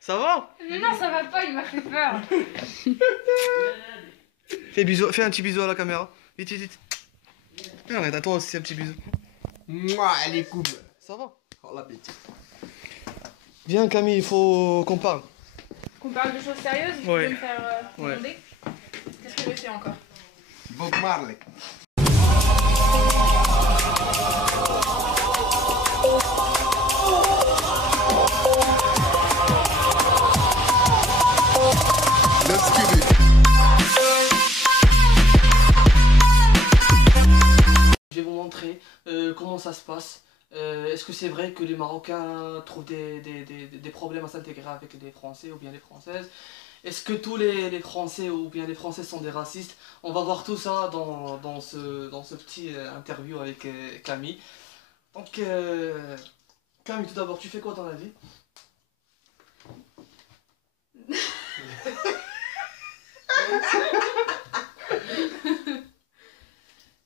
Ça va? Mais non, ça va pas, il m'a fait peur. Fais un petit bisou à la caméra. Vite, vite, vite. Arrête, à toi aussi un petit bisou. Mouah, elle est cool. Ça va? Oh l'appétit. Viens Camille, il faut qu'on parle. Qu'on parle de choses sérieuses, tu Ouais. peux me faire Ouais. demander. Qu'est-ce que j'ai fait encore? Bob Marley. Let's get it. Je vais vous montrer comment ça se passe. Est-ce que c'est vrai que les Marocains trouvent des problèmes à s'intégrer avec les Français ou bien les Françaises? Est-ce que tous les Français ou bien les Français sont des racistes? On va voir tout ça dans ce petit interview avec Camille. Donc, Camille, tout d'abord, tu fais quoi dans la vie?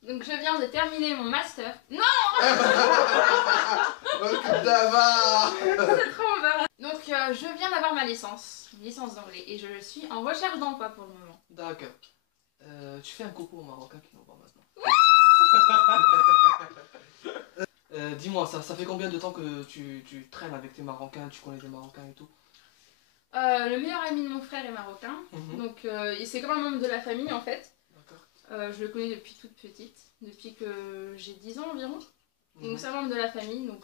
Donc je viens de terminer mon master. Non, c'est trop embarrassant. Donc je viens d'avoir ma licence d'anglais et je suis en recherche d'emploi pour le moment. D'accord. Tu fais un coucou aux Marocains qui nous voient maintenant. Dis-moi, ça fait combien de temps que tu traînes avec tes Marocains, tu connais des Marocains et tout? Le meilleur ami de mon frère est marocain, donc c'est comme un membre de la famille en fait. Je le connais depuis toute petite, depuis que j'ai 10 ans environ. Donc c'est un membre de la famille, donc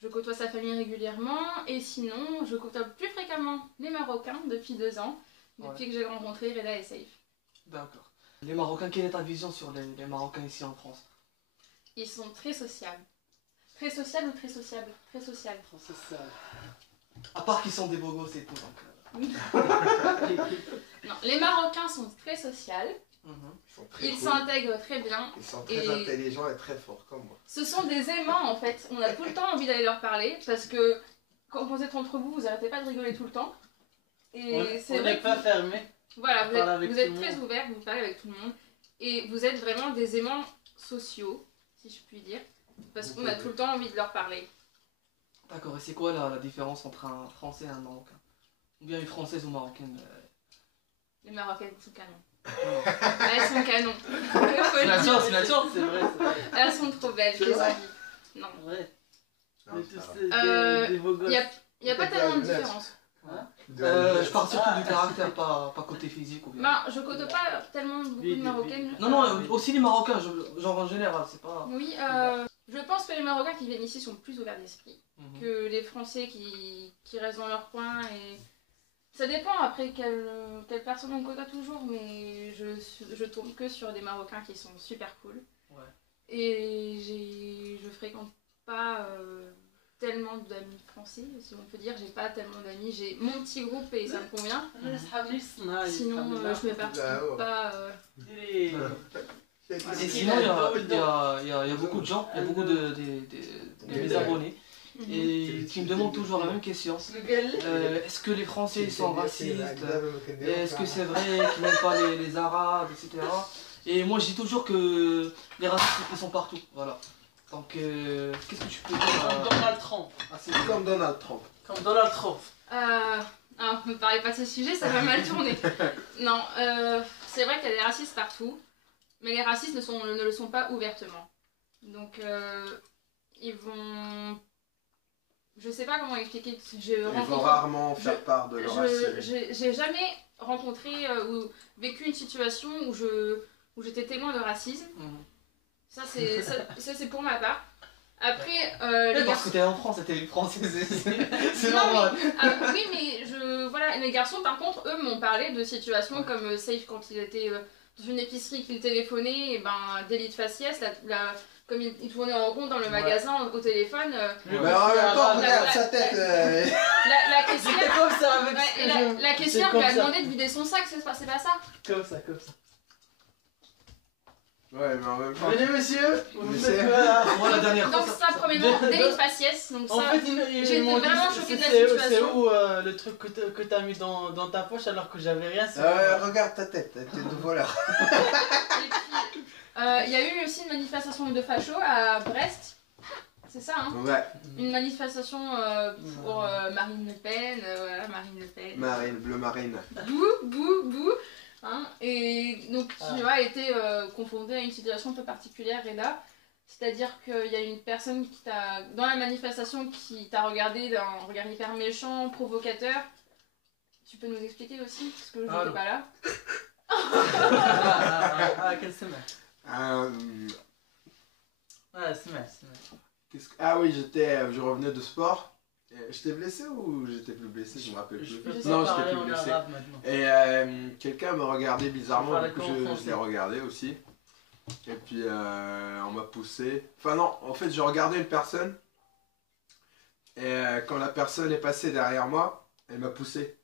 je côtoie sa famille régulièrement. Et sinon, je côtoie plus fréquemment les Marocains depuis 2 ans, depuis que j'ai rencontré Reda et Saïf. D'accord. Les Marocains, quelle est ta vision sur les Marocains ici en France? Ils sont très sociables. Très sociables ou très sociables? Très sociables. À part qu'ils sont des beaux gosses et tout. Donc, Non, les Marocains sont très sociables. Ils s'intègrent très bien. Ils sont très intelligents et très forts comme moi. Ce sont des aimants en fait. On a tout le temps envie d'aller leur parler parce que quand vous êtes entre vous, vous arrêtez pas de rigoler tout le temps. Et On n'est pas fermé. Voilà, vous êtes très ouverts, vous parlez avec tout le monde. Et vous êtes vraiment des aimants sociaux, si je puis dire. Parce qu'on a tout le temps envie de leur parler. d'accord, et c'est quoi la différence entre un Français et un Marocain? Ou bien une Française ou Marocaine? Les Marocaines sont canons. Elles sont canons. C'est la chance, c'est vrai. Elles sont trop belles, j'ai envie. Non. Ouais. Il n'y a pas tellement de différence. Je parle surtout du caractère, pas côté physique ou bien. Ben, je côtoie pas tellement beaucoup de Marocaines. Non, aussi les Marocains, genre en général, c'est pas... Oui, je pense que les Marocains qui viennent ici sont plus ouverts d'esprit que les Français qui restent dans leur coin. Et ça dépend après quelle personne on côtoie toujours, mais je tombe que sur des Marocains qui sont super cool. Ouais. Et je fréquente pas tellement d'amis français, si on peut dire. J'ai pas tellement d'amis, j'ai mon petit groupe et ça me convient. Sinon, je me perturbe pas. Et sinon, il y a beaucoup de gens, il y a beaucoup de mes abonnés et qui me demandent toujours la même question. Est-ce que les Français sont racistes? Est-ce que c'est vrai qu'ils n'aiment pas les Arabes, etc. Et moi je dis toujours que les racistes ils sont partout, voilà. Donc qu'est-ce que tu peux dire Comme Donald Trump. C'est comme Donald Trump. Comme Donald Trump. Alors, ne me parlez pas de ce sujet, ça va mal tourner. Non, c'est vrai qu'il y a des racistes partout, mais les racistes ne le sont pas ouvertement. Donc, ils vont... Je sais pas comment expliquer. Ils vont rarement faire part de leur racisme. J'ai jamais rencontré ou vécu une situation où j'étais témoin de racisme. Ça, c'est pour ma part. Après, parce que t'es en France, t'es une Française, c'est normal. Oui, mais voilà, les garçons, par contre, eux m'ont parlé de situations comme Safe quand il était dans une épicerie, qu'il téléphonait, et ben, délit de faciès, comme il tournait en rond dans le magasin au téléphone. Mais en même temps, regarde sa tête. La caissière, comme ça avec la caissière lui a demandé de vider son sac, c'est pas ça? Comme ça. Ouais, mais en même temps. Venez, monsieur. Mais c'est- Moi, la dernière fois. Donc ça, premièrement, délit de faciès. Donc En ça, fait, j'étais m'ont dit, vraiment choquée de la c'est situation. où le truc que t'as mis dans ta poche alors que j'avais rien. Regarde ta tête, t'es de voleur. Et puis, il y a eu aussi une manifestation de fachos à Brest. C'est ça, hein? Ouais, Une manifestation pour Marine Le Pen. Voilà, Marine Le Pen. marine, bleu marine. Bouh. Hein, et donc tu as été confronté à une situation un peu particulière, Reda. C'est-à-dire qu'il y a une personne qui t'a, dans la manifestation, qui t'a regardé d'un regard hyper méchant, provocateur. Tu peux nous expliquer aussi? Parce que je n'étais pas là. Quelle semaine? Semaine. Ah oui, je revenais de sport. J'étais blessé ou j'étais plus blessé? Je me rappelle plus. Non, j'étais plus blessé. Et quelqu'un me regardait bizarrement, du coup je l'ai regardé aussi. Et puis on m'a poussé. Enfin non, en fait je regardais une personne. Et quand la personne est passée derrière moi, elle m'a poussé.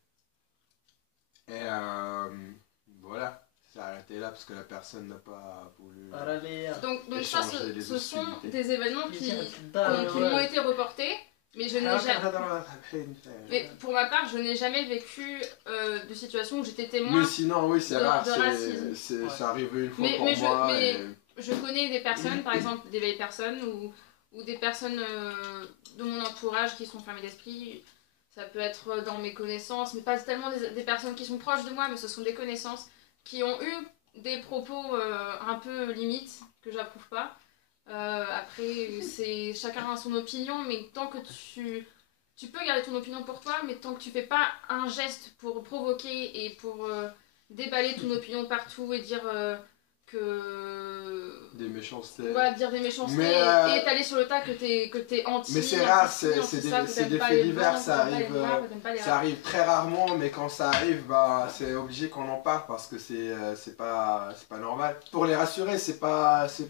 Et voilà. C'est arrêté là parce que la personne n'a pas voulu. Donc ça, ce sont des événements qui Ah, m'ont été reportés, mais je n'ai jamais. Mais pour ma part, je n'ai jamais vécu de situation où j'étais témoin. Mais sinon, oui, c'est rare. racisme. Ça arrive une fois Mais pour moi. Je connais des personnes, par exemple des vieilles personnes ou des personnes de mon entourage qui sont fermées d'esprit. Ça peut être dans mes connaissances, mais pas tellement des personnes qui sont proches de moi, mais ce sont des connaissances qui ont eu des propos un peu limites, que j'approuve pas. Après, chacun a son opinion, mais tant que tu peux garder ton opinion pour toi, mais tant que tu fais pas un geste pour provoquer et pour déballer ton opinion partout et dire que... Des méchancetés. Ouais, dire des méchancetés et étaler sur le tas que t'es anti. Mais c'est rare, c'est des faits divers, ça arrive très rarement, mais quand ça arrive, bah, c'est obligé qu'on en parle parce que c'est pas normal. Pour les rassurer,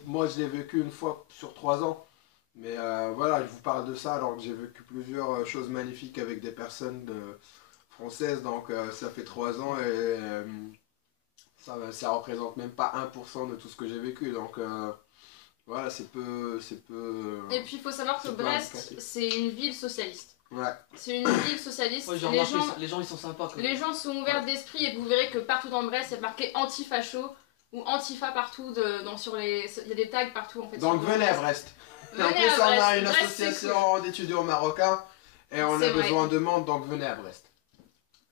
moi je l'ai vécu une fois sur 3 ans. Mais voilà, je vous parle de ça alors que j'ai vécu plusieurs choses magnifiques avec des personnes françaises, donc ça fait 3 ans et ça représente même pas 1% de tout ce que j'ai vécu, donc voilà, c'est peu... Et puis il faut savoir que Brest, c'est une ville socialiste. Ouais. C'est une ville socialiste. Ouais, les gens ils sont sympas. Les gens sont ouverts d'esprit et vous verrez que partout dans Brest, il y a marqué anti-facho ou antifa partout, il y a des tags partout en fait. Donc venez à Brest. Et en plus on a une association d'étudiants marocains et on a besoin de monde, donc venez à Brest.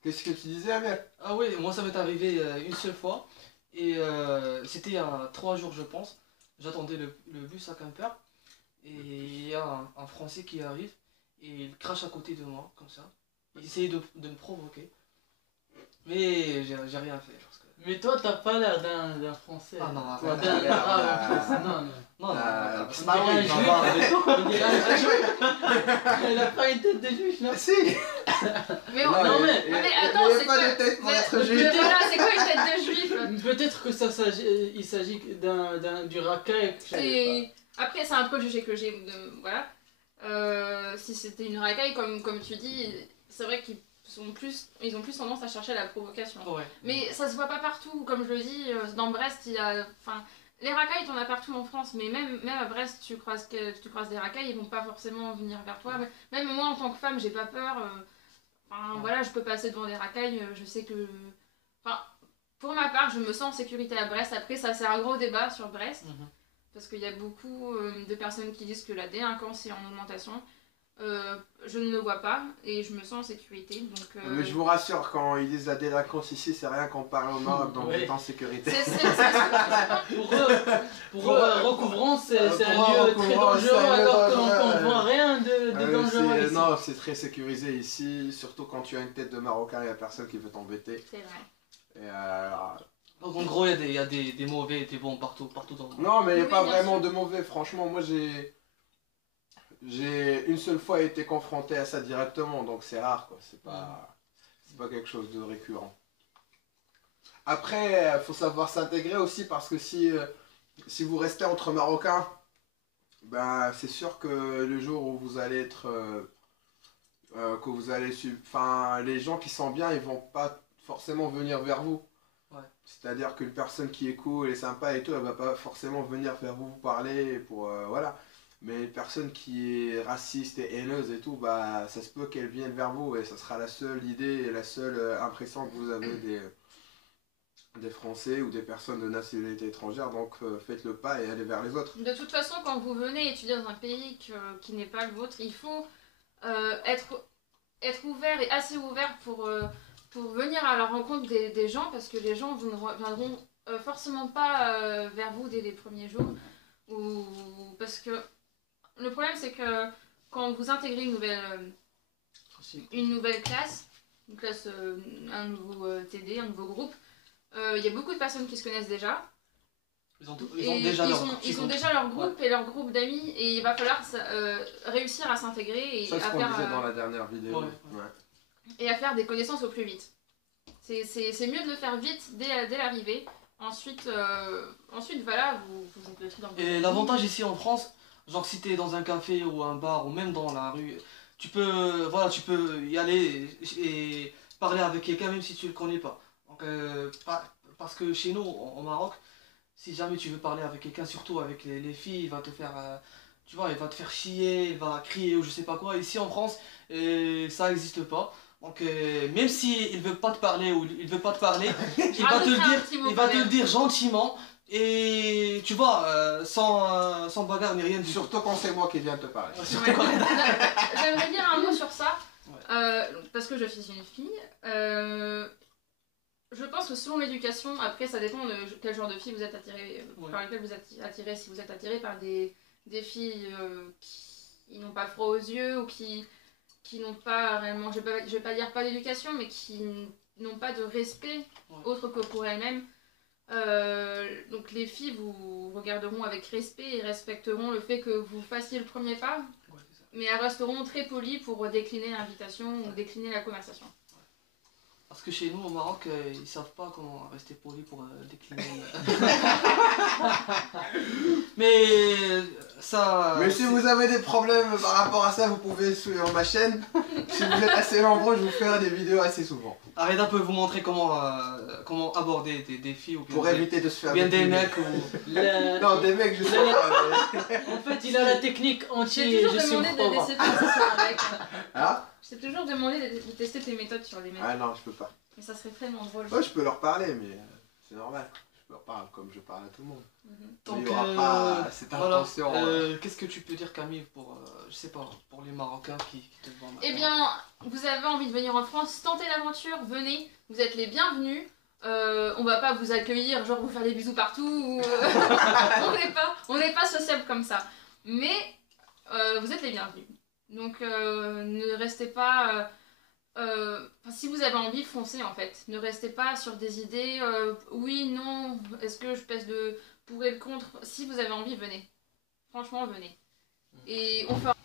Qu'est-ce que tu disais, Amel? Ah oui, moi ça m'est arrivé une seule fois. Et c'était il y a 3 jours, je pense. J'attendais le bus à Quimper. Et il y a un Français qui arrive. Et il crache à côté de moi, comme ça. Il essayait de me provoquer. Mais j'ai rien fait. Parce que... Mais toi, t'as pas l'air d'un Français. Ah non, d'un arabe. Non. C'est pas vrai, il a pas une tête de juif, là. Si. Mais attends, c'est quoi une tête pour être juif. C'est quoi une tête de juif? Peut-être que il s'agit du racaille. Après, c'est un peu le jugé que j'ai. Voilà. Si c'était une racaille, comme tu dis, c'est vrai qu'ils ont plus tendance à chercher la provocation. Ouais. Mais ça se voit pas partout. Comme je le dis, dans Brest, il y a... les racailles, t'en as partout en France, mais même à Brest, tu croises des racailles, ils vont pas forcément venir vers toi. Même moi, en tant que femme, j'ai pas peur. Voilà, je peux passer devant des racailles, je sais que... pour ma part, je me sens en sécurité à Brest. Après, ça, c'est un gros débat sur Brest. Parce qu'il y a beaucoup de personnes qui disent que la délinquance est en augmentation. Je ne le vois pas et je me sens en sécurité. Donc, mais je vous rassure, quand ils disent la délinquance ici, c'est rien qu'on parle au Maroc, donc vous êtes en sécurité. Pour eux, recouvrance, c'est un lieu très dangereux alors qu'on ne voit rien de dangereux ici. Non, c'est très sécurisé ici, surtout quand tu as une tête de Marocain, il n'y a personne qui veut t'embêter. C'est vrai. Et donc en gros, il y a des mauvais et des bons partout dans le monde. Non, mais il n'y a pas vraiment de mauvais. Franchement, moi j'ai une seule fois été confronté à ça directement, donc c'est rare, quoi. C'est pas quelque chose de récurrent. Après, il faut savoir s'intégrer aussi parce que si vous restez entre Marocains, ben c'est sûr que le jour où vous allez être, les gens qui sont bien, ils vont pas forcément venir vers vous. Ouais. C'est-à-dire qu'une personne qui est cool et sympa et tout, elle va pas forcément venir vers vous parler pour voilà. Mais une personne qui est raciste et haineuse et tout, bah ça se peut qu'elle vienne vers vous et ça sera la seule idée et la seule impression que vous avez des Français ou des personnes de nationalité étrangère, donc faites le pas et allez vers les autres. De toute façon, quand vous venez étudier dans un pays qui n'est pas le vôtre, il faut être ouvert et assez ouvert pour venir à la rencontre des gens, parce que les gens viendront forcément pas vers vous dès les premiers jours. Parce que le problème, c'est que quand vous intégrez une nouvelle classe, un nouveau TD, un nouveau groupe, il y a beaucoup de personnes qui se connaissent déjà. Ils ont déjà leur groupe et leur groupe d'amis, et il va falloir réussir à s'intégrer et ça, à faire. Disait dans la dernière vidéo. Et à faire des connaissances au plus vite. C'est mieux de le faire vite dès l'arrivée. Ensuite, voilà, vous êtes le tri dans votre Et l'avantage ici en France, genre si t'es dans un café ou un bar ou même dans la rue, tu peux y aller et parler avec quelqu'un même si tu le connais pas. Donc, parce que chez nous, au Maroc, si jamais tu veux parler avec quelqu'un, surtout avec les filles, il va te faire, tu vois, il va te faire chier, il va crier ou je sais pas quoi. Ici en France, ça n'existe pas. Donc même s'il veut pas te parler ou il veut pas te parler, il va te le dire gentiment et tu vois, sans bagarre ni rien du tout. Surtout quand c'est moi qui viens te parler. J'aimerais dire un mot sur ça, parce que je suis une fille. Je pense que selon l'éducation, après ça dépend de quel genre de fille vous êtes attiré, par lequel vous êtes attiré. Si vous êtes attiré par des filles qui n'ont pas froid aux yeux ou qui n'ont pas réellement, je vais pas dire pas d'éducation, mais qui n'ont pas de respect autre que pour elles-mêmes. Donc les filles vous regarderont avec respect et respecteront le fait que vous fassiez le premier pas, mais elles resteront très polies pour décliner l'invitation ou décliner la conversation. Parce que chez nous au Maroc, ils savent pas comment rester polis pour décliner. Mais ça. Mais si vous avez des problèmes par rapport à ça, vous pouvez suivre ma chaîne. Si vous êtes assez nombreux, je vous ferai des vidéos assez souvent. Arreda peut vous montrer comment aborder des filles ou bien pour éviter de se faire bien des mecs ou. Non, des mecs, je sais pas. En fait, il a la technique anti. Je suis Hein? Je t'ai toujours demandé de tester tes méthodes sur les mecs. Ah non, je peux pas. Mais ça serait tellement drôle. Ouais, je peux leur parler, mais c'est normal. Je leur parle comme je parle à tout le monde. Donc, il n'y aura pas cette intention. Qu'est-ce que tu peux dire, Camille, pour, je sais pas, pour les Marocains qui te voient maintenant? Eh bien, vous avez envie de venir en France, tentez l'aventure, venez, vous êtes les bienvenus. On va pas vous accueillir, genre vous faire des bisous partout. Ou, on n'est pas sociable comme ça. Mais vous êtes les bienvenus. Donc ne restez pas... si vous avez envie, foncez en fait. Ne restez pas sur des idées, oui, non, est-ce que je pèse de pour et le contre. Si vous avez envie, venez. Franchement, venez. Et on fera...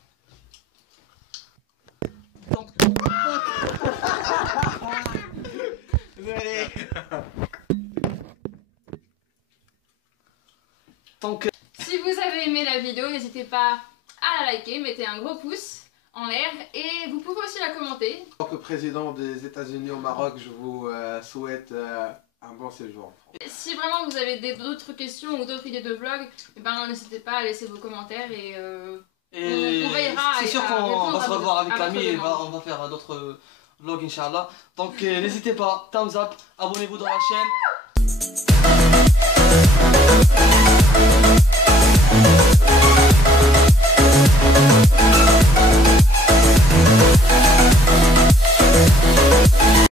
Donc, si vous avez aimé la vidéo, n'hésitez pas à la liker, mettez un gros pouce en l'air et vous pouvez aussi la commenter. En tant que président des États-Unis au Maroc, je vous souhaite un bon séjour en France. Si vraiment vous avez d'autres questions ou d'autres idées de vlog, eh ben, n'hésitez pas à laisser vos commentaires et on veillera. C'est sûr qu'on va se revoir avec Camille et on va faire d'autres vlogs, Inch'Allah. Donc n'hésitez pas, thumbs up, abonnez-vous dans la chaîne.